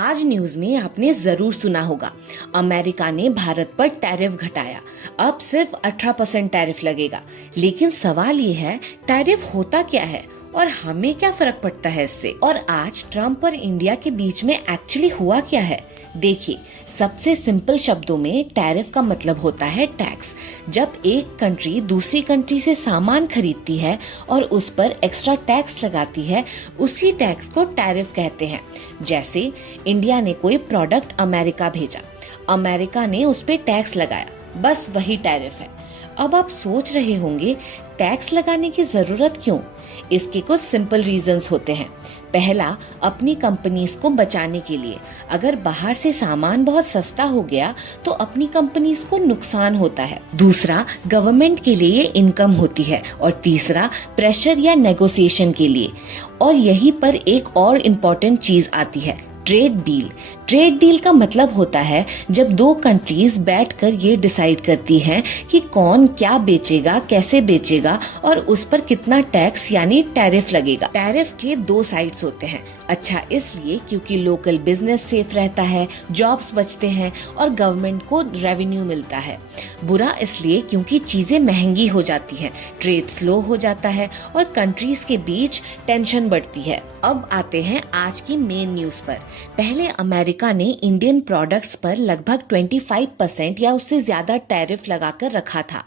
आज न्यूज में आपने जरूर सुना होगा, अमेरिका ने भारत पर टैरिफ घटाया। अब सिर्फ 18% टैरिफ लगेगा। लेकिन सवाल ये है, टैरिफ होता क्या है और हमें क्या फर्क पड़ता है इससे? और आज ट्रम्प और इंडिया के बीच में एक्चुअली हुआ क्या है? देखिए, सबसे सिंपल शब्दों में टैरिफ का मतलब होता है टैक्स। जब एक कंट्री दूसरी कंट्री से सामान खरीदती है और उस पर एक्स्ट्रा टैक्स लगाती है, उसी टैक्स को टैरिफ कहते हैं। जैसे इंडिया ने कोई प्रोडक्ट अमेरिका भेजा, अमेरिका ने उस पे टैक्स लगाया, बस वही टैरिफ है। अब आप सोच रहे होंगे, टैक्स लगाने की जरूरत क्यों? इसके कुछ सिंपल रीजंस होते हैं। पहला, अपनी कंपनीज को बचाने के लिए। अगर बाहर से सामान बहुत सस्ता हो गया तो अपनी कंपनीज को नुकसान होता है। दूसरा, गवर्नमेंट के लिए इनकम होती है। और तीसरा, प्रेशर या नेगोशिएशन के लिए। और यहीं पर एक और इम्पोर्टेंट चीज आती है, ट्रेड डील। ट्रेड डील का मतलब होता है जब दो कंट्रीज बैठकर ये डिसाइड करती हैं कि कौन क्या बेचेगा, कैसे बेचेगा और उस पर कितना टैक्स यानी टैरिफ लगेगा। टैरिफ के दो साइड्स होते हैं। अच्छा इसलिए क्योंकि लोकल बिजनेस सेफ रहता है, जॉब्स बचते हैं और गवर्नमेंट को रेवेन्यू मिलता है। बुरा इसलिए क्योंकि चीजें महंगी हो जाती हैं, ट्रेड स्लो हो जाता है और कंट्रीज के बीच टेंशन बढ़ती है। अब आते हैं आज की मेन न्यूज पर। पहले अमेरिका ने इंडियन प्रोडक्ट्स पर लगभग 25% या उससे ज्यादा टैरिफ लगाकर रखा था।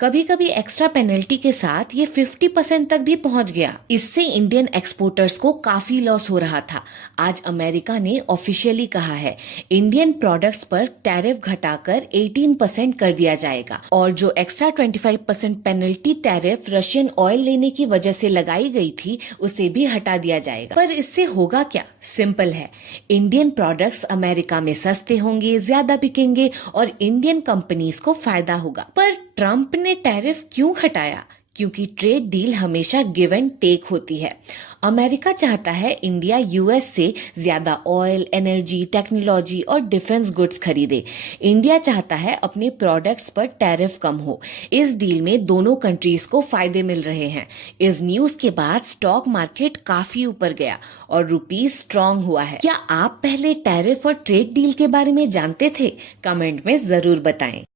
कभी कभी एक्स्ट्रा पेनल्टी के साथ ये 50% तक भी पहुंच गया। इससे इंडियन एक्सपोर्टर्स को काफी लॉस हो रहा था। आज अमेरिका ने ऑफिशियली कहा है, इंडियन प्रोडक्ट्स पर टैरिफ घटाकर 18% कर दिया जाएगा और जो extra 25% penalty tariff Russian oil लेने की वजह से लगाई गई थी, उसे भी हटा दिया जाएगा। पर इससे होगा क्या? सिंपल है, इंडियन प्रोडक्ट्स अमेरिका में सस्ते होंगे, ज्यादा बिकेंगे और इंडियन कंपनीज को फायदा होगा। पर ट्रम्प ने टैरिफ क्यों हटाया? क्योंकि ट्रेड डील हमेशा गिव एंड टेक होती है। अमेरिका चाहता है इंडिया यूएस से ज्यादा ऑयल, एनर्जी, टेक्नोलॉजी और डिफेंस गुड्स खरीदे। इंडिया चाहता है अपने प्रोडक्ट्स पर टैरिफ कम हो। इस डील में दोनों कंट्रीज को फायदे मिल रहे हैं। इस न्यूज के बाद स्टॉक मार्केट काफी ऊपर गया और रुपीज स्ट्रांग हुआ है। क्या आप पहले टैरिफ और ट्रेड डील के बारे में जानते थे? कमेंट में जरूर बताएं।